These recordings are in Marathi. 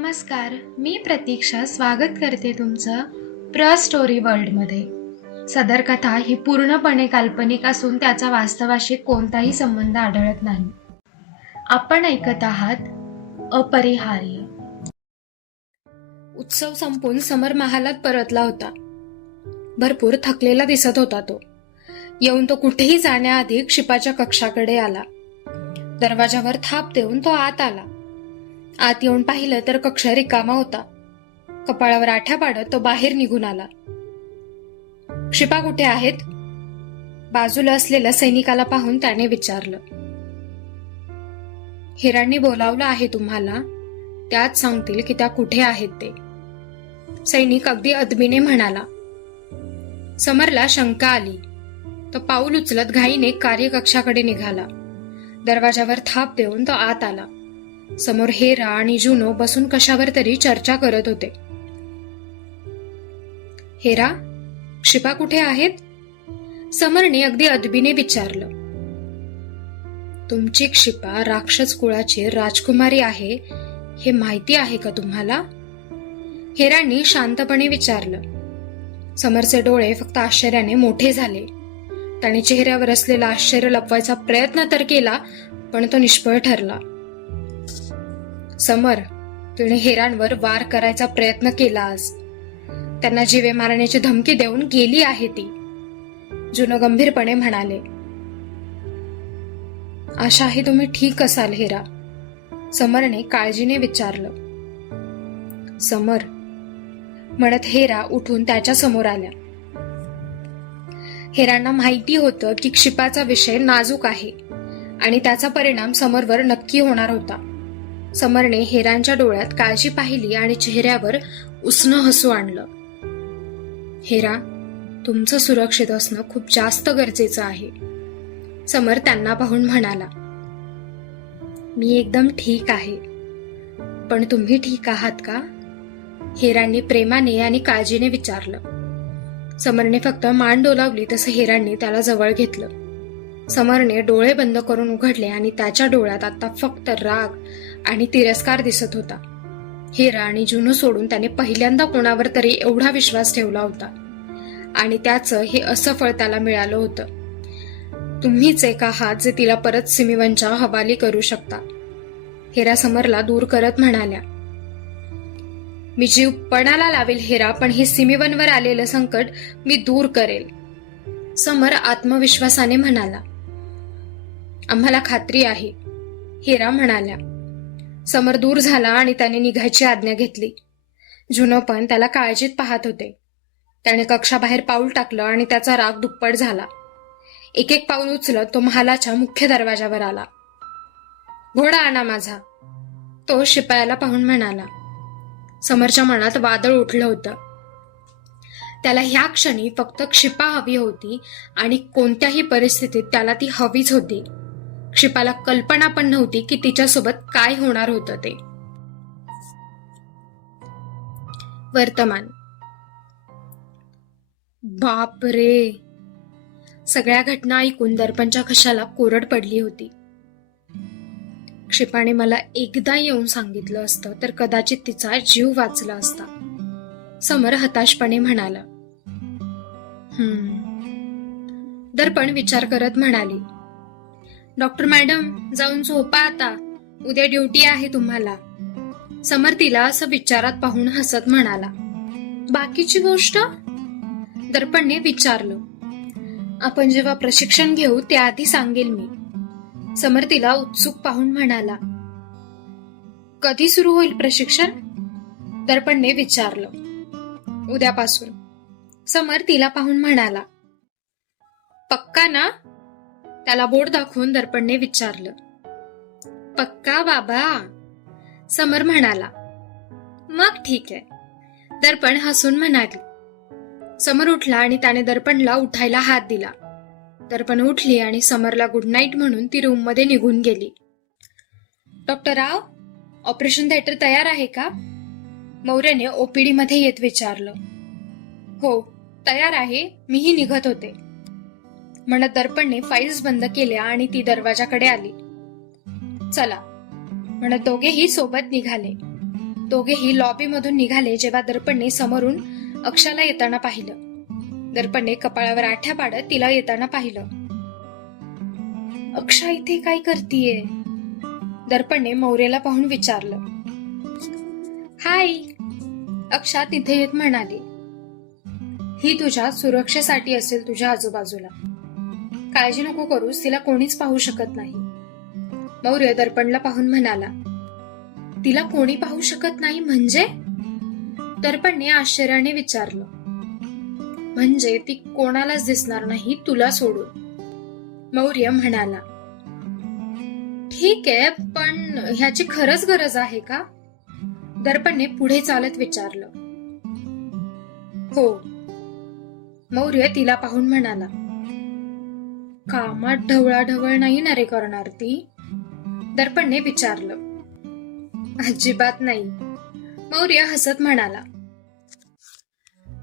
नमस्कार, मी प्रतीक्षा स्वागत करते तुमचं प्र स्टोरी वर्ल्डमध्ये. सदर कथा ही पूर्णपणे काल्पनिक असून त्याचा वास्तवाशी कोणताही संबंध आढळत नाही. आपण ऐकत आहात अपरिहार्य. उत्सव संपून समर महालात परतला होता. भरपूर थकलेला दिसत होता तो. येऊन तो कुठेही जाण्याआधी क्षिपाच्या कक्षाकडे आला. दरवाजावर थाप देऊन तो आत आला. आत येऊन पाहिलं तर कक्ष रिकामा होता. कपाळावर आठ्या पाडत तो बाहेर निघून आला. क्षिपा कुठे आहेत? बाजूला असलेल्या सैनिकाला पाहून त्याने विचारलं. हिरांनी बोलावलं आहे तुम्हाला, त्याच सांगतील की त्या कुठे आहेत ते, सैनिक अगदी अदबीने म्हणाला. समरला शंका आली. तो पाऊल उचलत घाईने कार्यकक्षाकडे निघाला. दरवाजावर थाप देऊन तो आत आला. समोर हेरा आणि जुनो बसून कशावर तरी चर्चा करत होते. हेरा, क्षिपा कुठे आहेत? समरने अगदी अदबीने विचारलं. तुमची क्षिपा राक्षस कुळाची राजकुमारी आहे हे माहिती आहे का तुम्हाला? हेरांनी शांतपणे विचारलं. समरचे डोळे फक्त आश्चर्याने मोठे झाले. त्याने चेहऱ्यावर असलेला आश्चर्य लपवायचा प्रयत्न तर केला, पण तो निष्फळ ठरला. समर, तिने हेरांवर वार करायचा प्रयत्न केला आज. त्यांना जीवे मारण्याची धमकी देऊन गेली आहे ती, जुनो गंभीरपणे म्हणाले. आशा आहे तुम्ही ठीक असाल हेरा, समरने काळजीने विचारलं. समर म्हणत हेरा उठून त्याच्या समोर आल्या. हेरांना माहिती होतं की क्षिपाचा विषय नाजूक आहे आणि त्याचा परिणाम समरवर नक्की होणार होता. समरने हेरांच्या डोळ्यात काळजी पाहिली आणि चेहऱ्यावर उसनं हसू आणलं. हेरा, तुमचं सुरक्षित असणं खूप जास्त गरजेचं आहे, समर त्यांना पाहून म्हणाला. मी एकदम ठीक आहे, पण तुम्ही ठीक आहात का? हेरांनी प्रेमाने आणि काळजीने विचारलं. समरने फक्त मान डोलावली तसं हेरांनी त्याला जवळ घेतलं. समरने डोळे बंद करून उघडले आणि त्याच्या डोळ्यात आता फक्त राग आणि तिरस्कार दिसत होता. हेरा आणि जुनो सोडून त्याने पहिल्यांदा कोणावर तरी एवढा विश्वास ठेवला होता आणि त्याचं हे असं फळ त्याला मिळालं होतं. तुम्हीच एक आहात जे तिला परत सिमिवनच्या हवाली करू शकता, हेरा समरला दूर करत म्हणाल्या. मी जीव पणाला लावेल हेरा, पण हे सिमिवनवर आलेलं संकट मी दूर करेल, समर आत्मविश्वासाने म्हणाला. आम्हाला खात्री आहे, हेरा म्हणाल्या. समर दूर झाला आणि त्याने निघायची आज्ञा घेतली. जुनो पण त्याला काळजीत पाहत होते. त्याने कक्षाबाहेर पाऊल टाकलं आणि त्याचा राग दुप्पट झाला. एक एक पाऊल उचलत तो महालाच्या मुख्य दरवाजावर आला. घोडा आणा माझा, तो शिपायाला पाहून म्हणाला. समरच्या मनात वादळ उठलं होतं. त्याला ह्या क्षणी फक्त क्षिपा हवी होती आणि कोणत्याही परिस्थितीत त्याला ती हवीच होती. क्षिपाला कल्पना पण नव्हती की तिच्यासोबत काय होणार होतं ते. वर्तमान. बाप रे, सगळ्या घटना ऐकून दर्पणच्या घशाला कोरड पडली होती. क्षिपाने मला एकदा येऊन सांगितलं असतं तर कदाचित तिचा जीव वाचला असता, समर हताशपणे म्हणाला. दर्पण विचार करत म्हणाली. डॉक्टर मॅडम, जाऊन झोपा आता, उद्या ड्युटी आहे तुम्हाला, समर तिला असं विचारात पाहून हसत म्हणाला. बाकीची गोष्ट? दर्पणने विचारलं. आपण जेव्हा प्रशिक्षण घेऊ त्याआधी सांगेल मी, समर तिला उत्सुक पाहून म्हणाला. कधी सुरू होईल प्रशिक्षण? दर्पणने विचारलं. उद्यापासून, समर तिला पाहून म्हणाला. पक्का ना? त्याला बोट दाखवून दर्पणने विचारलं. पक्का बाबा, समर म्हणाला. मग ठीक आहे, दर्पण हसून म्हणाली. समर उठला आणि त्याने दर्पणला उठायला हात दिला. दर्पण उठली आणि समरला गुड नाईट म्हणून ती रूम मध्ये निघून गेली. डॉक्टर राव, ऑपरेशन थिएटर तयार आहे का? मौर्याने ओपीडी मध्ये येत विचारलं. हो, तयार आहे, मीही निघत होते, म्हणत दर्पणने फाईल्स बंद केल्या आणि ती दरवाजाकडे आली. चला, म्हणत दोघेही सोबत निघाले. दोघेही लॉबीमधून निघाले जेव्हा दर्पणने समोरून अक्षाला येताना पाहिलं. दर्पणने कपाळावर आठ्या पाडत तिला येताना पाहिलं. अक्षा इथे काय करतीये? दर्पणने मौर्याला पाहून विचारलं. हाय, अक्षा तिथे येत म्हणाली. ही तुझ्या सुरक्षेसाठी असेल तुझ्या आजूबाजूला. काळजी नको करूस, तिला कोणीच पाहू शकत नाही. मौर्य दर्पणला पाहून म्हणाला. तिला कोणी पाहू शकत नाही म्हणजे? दर्पणने आश्चर्याने विचारलं. म्हणजे ती कोणालाच दिसणार नाही तुला सोडून. मौर्य म्हणाला. ठीक आहे, पण ह्याची खरंच गरज आहे का? दर्पणने पुढे चालत विचारलं. हो, मौर्य तिला पाहून म्हणाला. कामात ढवळाढवळ नाही ना रे करणार ती? दर्पणने विचारलं. अजिबात नाही, मौर्य हसत म्हणाला.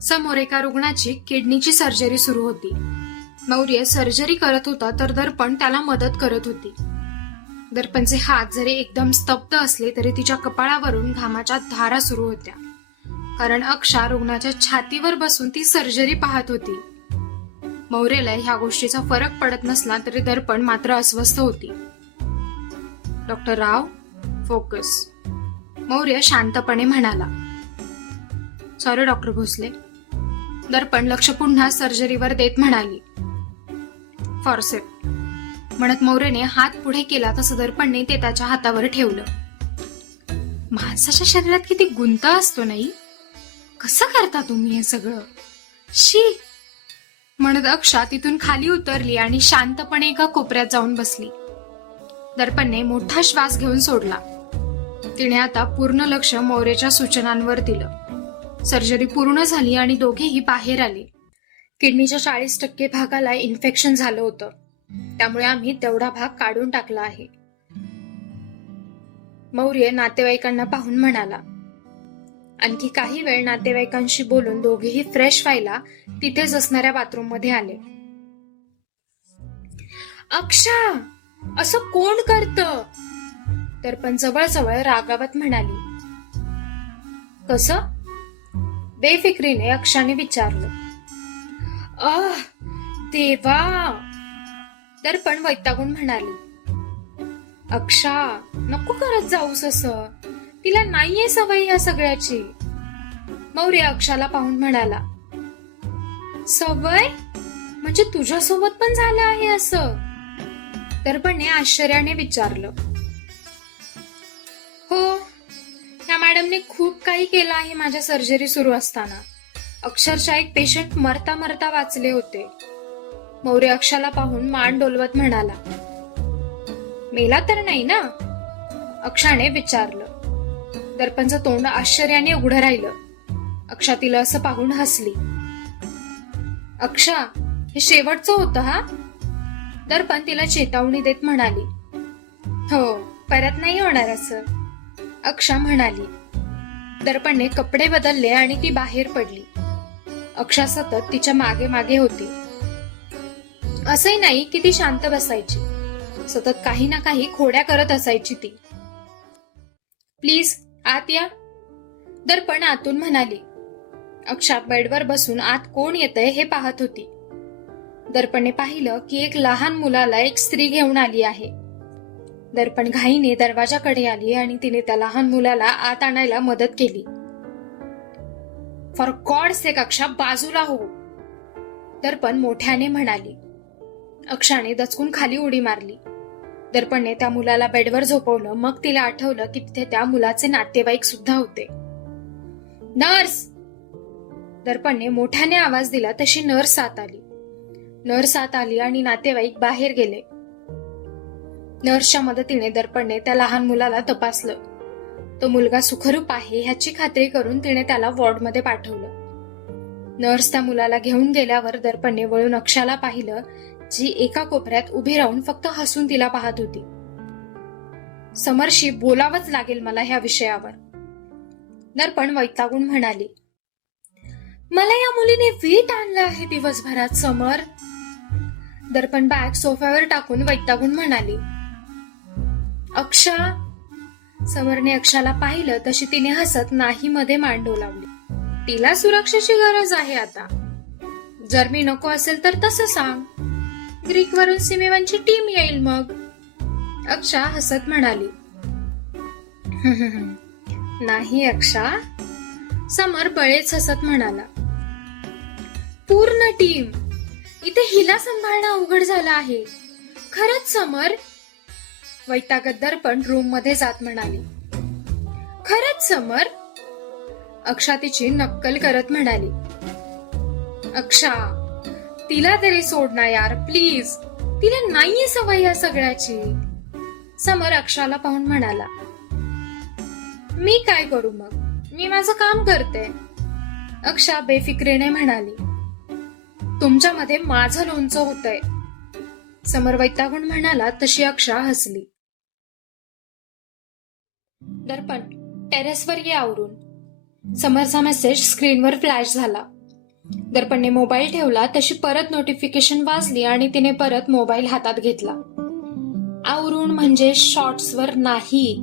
समोर एका रुग्णाची किडनीची सर्जरी सुरू होती. मौर्य सर्जरी करत होता तर दर्पण त्याला मदत करत होती. दर्पणचे हात जरी एकदम स्तब्ध असले तरी तिच्या कपाळावरून घामाच्या धारा सुरू होत्या, कारण अक्षा रुग्णाच्या छातीवर बसून ती सर्जरी पाहत होती. मौर्यला ह्या गोष्टीचा फरक पडत नसला तरी दर्पण मात्र अस्वस्थ होती. डॉक्टर राव, फोकस, मौर्य शांतपणे म्हणाला. Sorry doctor Bhosale. दर्पण लक्ष पुन्हा सर्जरीवर देत म्हणाली. फॉरसेप म्हणत मौर्यने हात पुढे केला तसं दर्पणने ते त्याच्या हातावर ठेवलं. माणसाच्या शरीरात किती गुंत असतो नाही? कसं करता तुम्ही हे सगळं? शी म्हणत अक्षा तिथून खाली उतरली आणि शांतपणे एका कोपऱ्यात जाऊन बसली. दर्पणने मोठा श्वास घेऊन सोडला. तिने आता पूर्ण लक्ष मौर्याच्या सूचनांवर दिलं. सर्जरी पूर्ण झाली आणि दोघेही बाहेर आले. किडनीच्या 40% भागाला इन्फेक्शन झालं होतं, त्यामुळे आम्ही तेवढा भाग काढून टाकला आहे. मौर्य नातेवाईकांना पाहून म्हणाला. आणखी काही वेळ नातेवाईकांशी बोलून दोघेही फ्रेश व्हायला तिथेच असणाऱ्या बाथरूम मध्ये आले. अक्षा, असं कोण करतं? दर्पण जवळ रागावत म्हणाली. कसं? बेफिक्रीने अक्षाने विचारलं. देवा, दर्पण वैतागून म्हणाली. अक्षा, नको करत जाऊस असं, तिला नाहीये सवय या सगळ्याची. मौर्य अक्षाला पाहून म्हणाला. सवय म्हणजे तुझ्यासोबत पण झालं आहे असं? दर्पणने आश्चर्याने विचारलं. हो, या मॅडमने खूप काही केलं आहे माझ्या सर्जरी सुरू असताना. अक्षरशः एक पेशंट मरता मरता वाचले होते. मौर्य अक्षाला पाहून मान डोलवत म्हणाला. मेला तर नाही ना? अक्षाने विचारलं. दर्पणचं तोंड आश्चर्याने उघडं राहिलं. अक्षा तिला असं पाहून हसली. अक्षा, हे शेवटचं होतं हा? दर्पण तिला चेतावणी देत म्हणाली. हो, परत नाही होणार असं, अक्षा म्हणाली. दर्पणने कपडे बदलले आणि ती बाहेर पडली. अक्षा सतत तिच्या मागे मागे होती. असंही नाही की ती शांत बसायची, सतत काही ना काही खोड्या करत असायची ती. प्लीज आत या, दर्पण आतून म्हणाली. अक्षा बेडवर बसून आत कोण येतंय हे पाहत होती. दर्पणने पाहिलं की एक लहान मुलाला एक स्त्री घेऊन आली आहे. दर्पण घाईने दरवाजाकडे आली आणि तिने त्या लहान मुलाला आत आणायला मदत केली. फॉर गॉड सेक अक्षा, बाजूला हो, दर्पण मोठ्याने म्हणाली. अक्षाने दचकून खाली उडी मारली. दर्पणने त्या मुलाला बेडवर झोपवलं. मग तिला आठवलं की तिथे त्या मुलाचे नातेवाईक सुद्धा होते. नर्स, दर्पणने मोठ्याने आवाज दिला तशी नर्स आत आली. नर्स आत आली आणि नातेवाईक बाहेर गेले. नर्सच्या मदतीने दर्पणने त्या लहान मुलाला तपासलं. तो मुलगा सुखरूप आहे ह्याची खात्री करून तिने त्याला वॉर्डमध्ये पाठवलं. नर्स त्या मुलाला घेऊन गेल्यावर दर्पणने वळून अक्षाला पाहिलं, जी एका कोपऱ्यात उभी राहून फक्त हसून तिला पाहत होती. समरशी बोलावंच लागेल मला ह्या विषयावर, दर्पण वैतागून म्हणाली. मला या मुलीने वीट आणलं आहे दिवसभरात समर, दर्पण बॅग सोफ्यावर टाकून वैतागून म्हणाली. अक्षा, समरने अक्षाला पाहिलं तशी तिने हसत नाही मध्ये मान डोलावली. तिला सुरक्षेची गरज आहे आता. जर मी नको असेल तर तसं सांग. ग्रीक वरून सीमेवनची टीम येईल मग. अक्षा हसत म्हणाली. नाही अक्षा. समर बळेच हसत म्हणाला. पूर्ण टीम. इथे हिला सांभाळणं अवघड झालं आहे. खरंच समर. वैतागत दर्पण रूम मध्ये जात म्हणाली. खरंच समर. अक्षा तिची नक्कल करत म्हणाली. अक्षा, तिला तरी सोड ना यार प्लीज. तिला नाहीये सवय या सगळ्याची. समर अक्षाला पाहून म्हणाला. मी काय करू मग. मी माझं काम करते. अक्षा बेफिक्रीने म्हणाली. तुमच्यामध्ये माझं लोणचं होतंय. समर वैतागून म्हणाला तशी अक्षा हसली. दर्पण, टेरेसवर ये आवरून. समरचा मेसेज स्क्रीनवर फ्लॅश झाला. दर्पणने मोबाईल ठेवला तशी परत नोटिफिकेशन वाजली आणि तिने परत मोबाईल हातात घेतला. आवरून म्हणजे शॉर्ट्सवर नाही.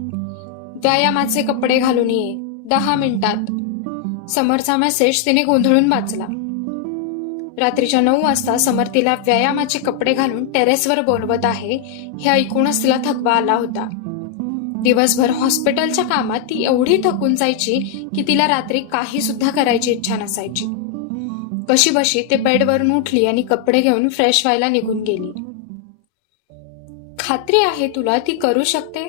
व्यायामाचे कपडे घालून ये 10 मिनिटात. समरचा मेसेज तिने गोंधळून वाचला. रात्रीच्या 9 वाजता समर तिला व्यायामाचे कपडे घालून टेरेसवर बोलवत आहे हे ऐकूनच तिला थकवा आला होता. दिवसभर हॉस्पिटलच्या कामात ती एवढी थकून जायची की तिला रात्री काही सुद्धा करायची इच्छा नसायची. कशी बशी ते बेडवरून उठली आणि कपडे घेऊन फ्रेश व्हायला निघून गेली. खात्री आहे तुला ती करू शकते.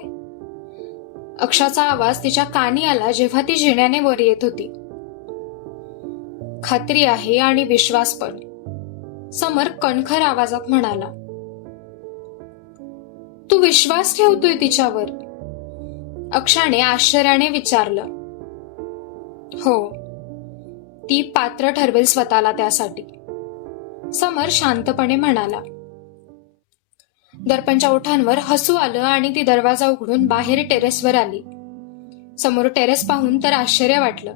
अक्षाचा आवाज तिच्या कानी आला जेव्हा ती जिण्याने वर येत होती. खात्री आहे आणि विश्वास पण. समर कणखर आवाजात म्हणाला. तू विश्वास ठेवतोय तिच्यावर. अक्षाने आश्चर्याने विचारलं. हो, ती पात्र ठरवेल स्वतःला त्यासाठी. समर शांतपणे म्हणाला. दर्पणच्या ओठांवर हसू आलं आणि ती दरवाजा उघडून बाहेर टेरेसवर आली. समोर टेरेस पाहून तर आश्चर्य वाटलं.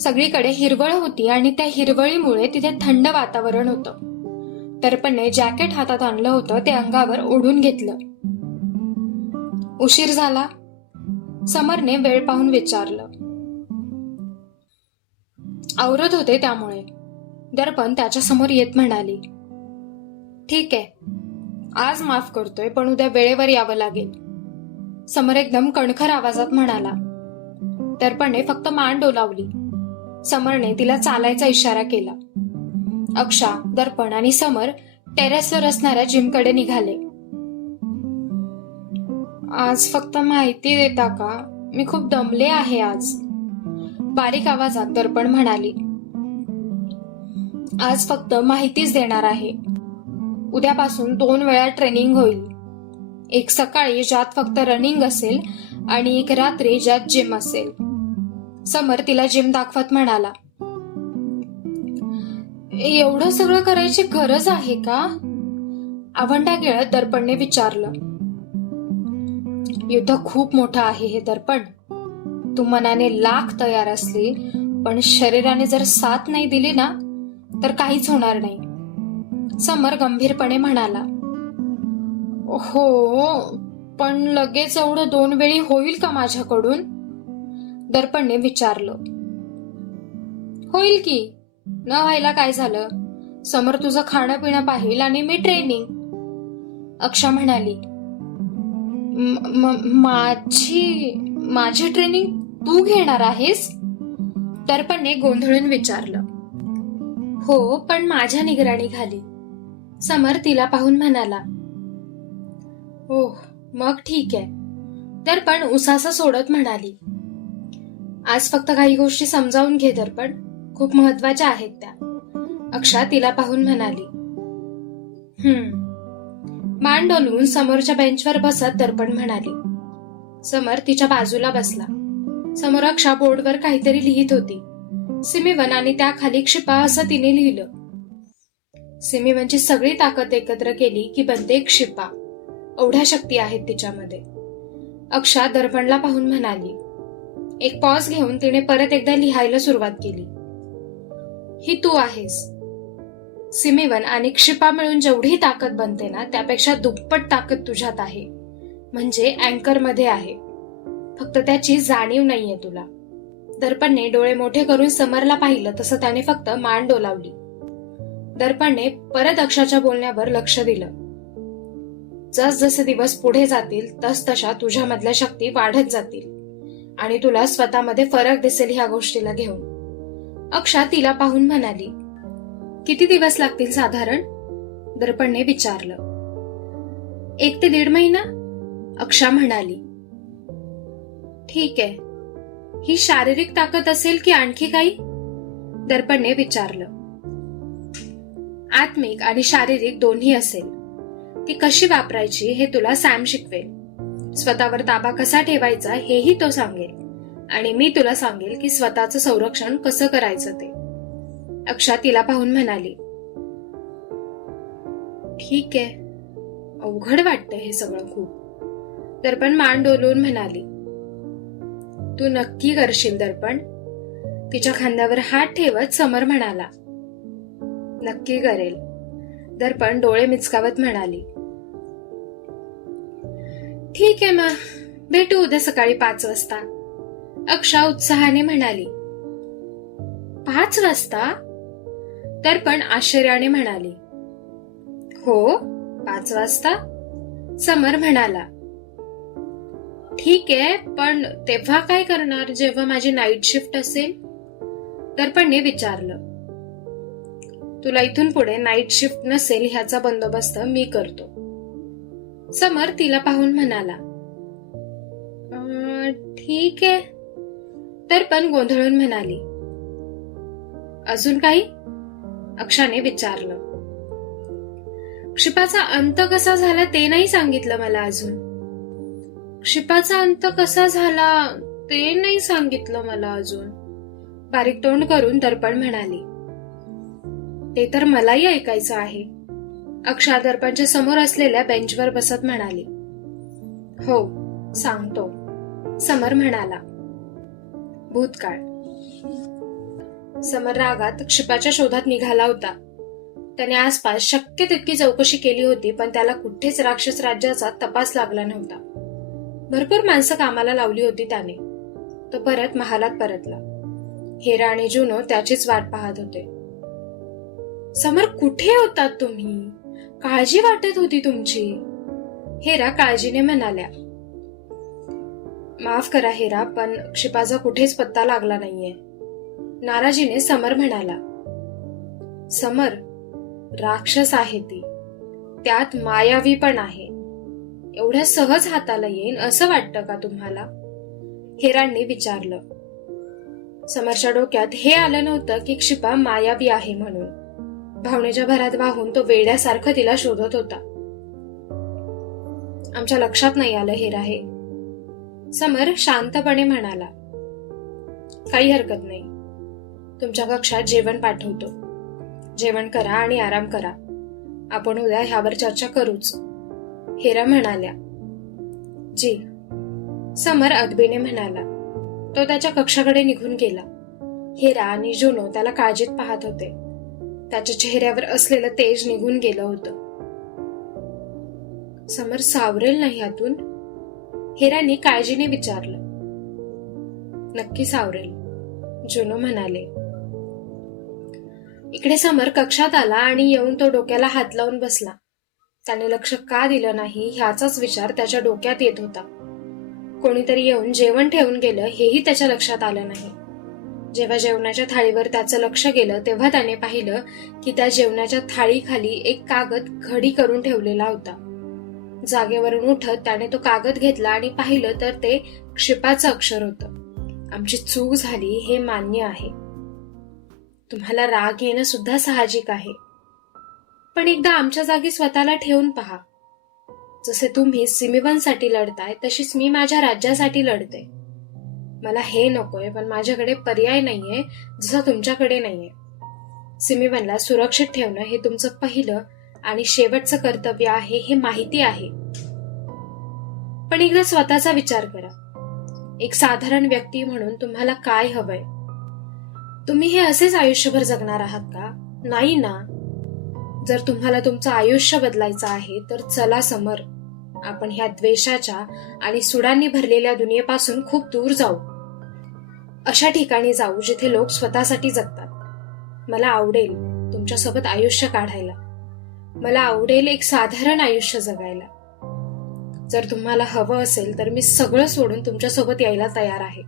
सगळीकडे हिरवळ होती आणि त्या हिरवळीमुळे तिथे थंड वातावरण होतं. दर्पणने जॅकेट हातात आणलं होतं ते अंगावर ओढून घेतलं. उशीर झाला. समरने वेळ पाहून विचारलं. आवरत होते त्यामुळे. दर्पण त्याच्या समोर येत म्हणाली. ठीक आहे, आज माफ करतोय पण उद्या वेळेवर यावं लागेल. समर एकदम कणखर आवाजात म्हणाला. दर्पणने फक्त मान डोलावली. समरने तिला चालायचा इशारा केला. अक्षा, दर्पण आणि समर टेरेसवर असणाऱ्या जिमकडे निघाले. आज फक्त माहिती देता का. मी खूप दमले आहे आज. बारीक आवाजात दर्पण म्हणाली. आज फक्त माहितीच देणार आहे. उद्यापासून 2 वेळा ट्रेनिंग होईल. एक सकाळी ज्यात फक्त रनिंग असेल आणि एक रात्री ज्यात जिम असेल. समर तिला जिम दाखवत म्हणाला. एवढं सगळं करायची गरज आहे का. आवंडा गिळत दर्पणने विचारलं. युद्ध खूप मोठं आहे हे दर्पण. तू मनाने लाख तयार असली पण शरीराने जर साथ नाही दिली ना तर काहीच होणार नाही. समर गंभीरपणे म्हणाला. हो, पण लगेच एवढं 2 वेळी होईल का माझ्याकडून. दर्पणने विचारलं. होईल की. न व्हायला काय झालं. समर तुझं खाणं पिणं पाहिल आणि मी ट्रेनिंग. अक्षा म्हणाली. माझी ट्रेनिंग तू घेणार आहेस. दर्पणने गोंधळून विचारलं. हो, पण माझ्या निगराणीखाली. समर तिला पाहून म्हणाला. ओह, मग ठीक आहे. दर्पण उसासा सोडत म्हणाली. आज फक्त काही गोष्टी समजावून घे दर्पण. खूप महत्वाच्या आहेत त्या. अक्षा तिला पाहून म्हणाली. मान डोलवून समोरच्या बेंचवर बसत दर्पण म्हणाली. समर तिच्या बाजूला बसला. समोर अक्षा बोर्डवर काहीतरी लिहित होती. सिमीवन आणि त्याखाली क्षिपा असं तिने लिहिलं. सिमीवनची सगळी ताकद एकत्र केली की बनते क्षिपा. एवढ्या शक्ती आहेत तिच्यामध्ये. अक्षा दर्पणला पाहून म्हणाली. एक पॉज घेऊन तिने परत एकदा लिहायला सुरुवात केली. ही तू आहेस. सिमीवन आणि क्षिपा मिळून जेवढी ताकद बनते ना त्यापेक्षा दुप्पट ताकद तुझ्यात आहे. म्हणजे अँकर मध्ये आहे, फक्त त्याची जाणीव नाहीये तुला. दर्पणने डोळे मोठे करून समरला पाहिलं तसं त्याने फक्त मान डोलावली. दर्पणने परत अक्षाच्या बोलण्यावर लक्ष दिलं. जसजसे दिवस पुढे जातील तसतशा तुझ्यामधल्या शक्ती वाढत जातील आणि तुला स्वतःमध्ये फरक दिसेल ह्या गोष्टीला घेऊन. अक्षा तिला पाहून म्हणाली, किती दिवस लागतील साधारण? दर्पणने विचारलं. 1 ते 1.5 महिना, अक्षा म्हणाली. ठीक आहे. ही शारीरिक ताकद असेल की आणखी काही? दर्पणने विचारलं. आत्मिक आणि शारीरिक दोन्ही असेल. ती कशी वापरायची हे तुला सॅम शिकवेल. स्वतःवर ताबा कसा ठेवायचा हेही तो सांगेल आणि मी तुला सांगेल की स्वतःचं संरक्षण कसं करायचं ते. अक्षा तिला पाहून म्हणाली. ठीक आहे. अवघड वाटतं हे सगळं खूप. दर्पण मान डोलवून म्हणाली. तू नक्की करशील दर्पण? तिच्या खांद्यावर हात ठेवत समर म्हणाला. नक्की करेल. दर्पण डोळे मिचकावत म्हणाली. ठीक आहे मग, भेटू उद्या सकाळी 5 वाजता. अक्षा उत्साहाने म्हणाली. 5 वाजता? दर्पण आश्चर्याने म्हणाली. हो, 5 वाजता. समर म्हणाला. ठीक आहे, पण तेव्हा काय करणार जेव्हा माझी नाईट शिफ्ट असेल? दर्पणने विचारलं. तुला इथून पुढे नाईट शिफ्ट नसेल ह्याचा बंदोबस्त मी करतो. समर तिला पाहून म्हणाला. ठीक आहे. दर्पण गोंधळून म्हणाली. अजून काही? अक्षाने विचारलं. क्षिपाचा अंत कसा झाला ते नाही सांगितलं मला अजून. क्षिपाचा अंत कसा झाला ते नाही सांगितलं मला अजून. बारीक तोंड करून दर्पण म्हणाली. ते तर मलाही ऐकायचं आहे. अक्षा दर्पणच्या समोर असलेल्या बेंचवर बसत म्हणाली. हो, सांगतो. समर म्हणाला. भूतकाळ. समर रागात क्षिपाच्या शोधात निघाला होता. त्याने आसपास शक्य तितकी चौकशी केली होती, पण त्याला कुठेच राक्षस राज्याचा तपास लागला नव्हता. भरपूर माणसं कामाला लावली होती त्याने. तो परत महालात परतला. हेरा आणि जुनो त्याचीच वाट पाहत होते. समर, कुठे होतात तुम्ही? काळजी वाटत होती तुमची. हेरा काळजीने म्हणाल्या. माफ करा हेरा, पण क्षिपाचा कुठेच पत्ता लागला नाहीये. नाराजीने समर म्हणाला. समर, राक्षस आहे ती. त्यात मायावी पण आहे. एवढ्या सहज हाताला येईन असं वाटतं का तुम्हाला? हेरांनी विचारलं. समरच्या डोक्यात हे आलं नव्हतं की क्षिपा मायावी आहे म्हणून. भावनेच्या भरात वाहून तो वेड्यासारखं तिला शोधत होता. आमच्या लक्षात नाही आलं हेरा हे. समर शांतपणे म्हणाला. काही हरकत नाही. तुमच्या कक्षात जेवण पाठवतो. जेवण करा आणि आराम करा. आपण उद्या ह्यावर चर्चा करूच. हेरा म्हणाल्या. जी. समर अदबीने म्हणाला. तो त्याच्या कक्षाकडे निघून गेला. हेरा आणि जुनो त्याला काळजीत पाहत होते. त्याच्या चेहऱ्यावर असलेलं तेज निघून गेलं होतं. समर सावरेल नाही यातून? हेराने काळजीने विचारलं. नक्की सावरेल, जुनो म्हणाले. इकडे समर कक्षात आला आणि येऊन तो डोक्याला हात लावून बसला. त्याने लक्ष का दिलं नाही ह्याचाच विचार त्याच्या डोक्यात येत होता. कोणीतरी येऊन जेवण ठेवून गेलं हेही त्याच्या लक्षात आलं नाही. जेव्हा जेवणाच्या थाळीवर त्याचं लक्ष गेलं तेव्हा त्याने पाहिलं की त्या जेवणाच्या थाळीखाली एक कागद घडी करून ठेवलेला होता. जागेवरून उठत त्याने तो कागद घेतला आणि पाहिलं तर ते क्षिपाचं अक्षर होतं. आमची चूक झाली हे मान्य आहे. तुम्हाला राग येणं सुद्धा साहजिक आहे. पण एकदा आमच्या जागी स्वतःला ठेवून पहा. जसे तुम्ही सिमिवनसाठी लढताय तशीच मी माझ्या राज्यासाठी लढते. मला हे नकोय, पण माझ्याकडे पर्याय नाहीये जसा तुमच्याकडे नाहीये. सिमिवनला सुरक्षित ठेवणं हे तुमचं पहिलं आणि शेवटचं कर्तव्य आहे हे माहिती आहे. पण एकदा स्वतःचा विचार करा. एक साधारण व्यक्ती म्हणून तुम्हाला काय हवंय? तुम्ही हे असेच आयुष्यभर जगणार आहात का? नाही ना. जर तुम्हाला तुमचं आयुष्य बदलायचं आहे तर चला समर, आपण ह्या द्वेषाच्या आणि सुडांनी भरलेल्या दुनियेपासून खूप दूर जाऊ. अशा ठिकाणी जाऊ जिथे लोक स्वतःसाठी जगतात. मला आवडेल तुमच्यासोबत आयुष्य काढायला. मला आवडेल एक साधारण आयुष्य जगायला. जर तुम्हाला हवं असेल तर मी सगळं सोडून तुमच्यासोबत यायला तयार आहे.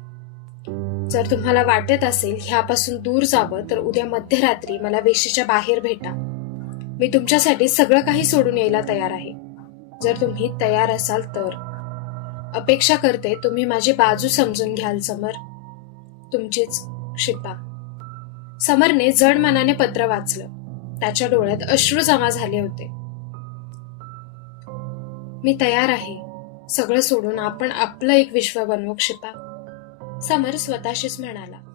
जर तुम्हाला वाटत असेल ह्यापासून दूर जावं तर उद्या मध्यरात्री मला वेशीच्या बाहेर भेटा. मी तुमच्यासाठी सगळं काही सोडून यायला तयार आहे. जर तुम्ही तयार असाल तर. अपेक्षा करते तुम्ही माझी बाजू समजून घ्याल समर. तुमचीच क्षिपा. समरने जड मनाने पत्र वाचलं. त्याच्या डोळ्यात अश्रू जमा झाले होते. मी तयार आहे. सगळं सोडून आपण आपलं एक विश्व बनवू क्षिपा. समर स्वतःशीच म्हणाला.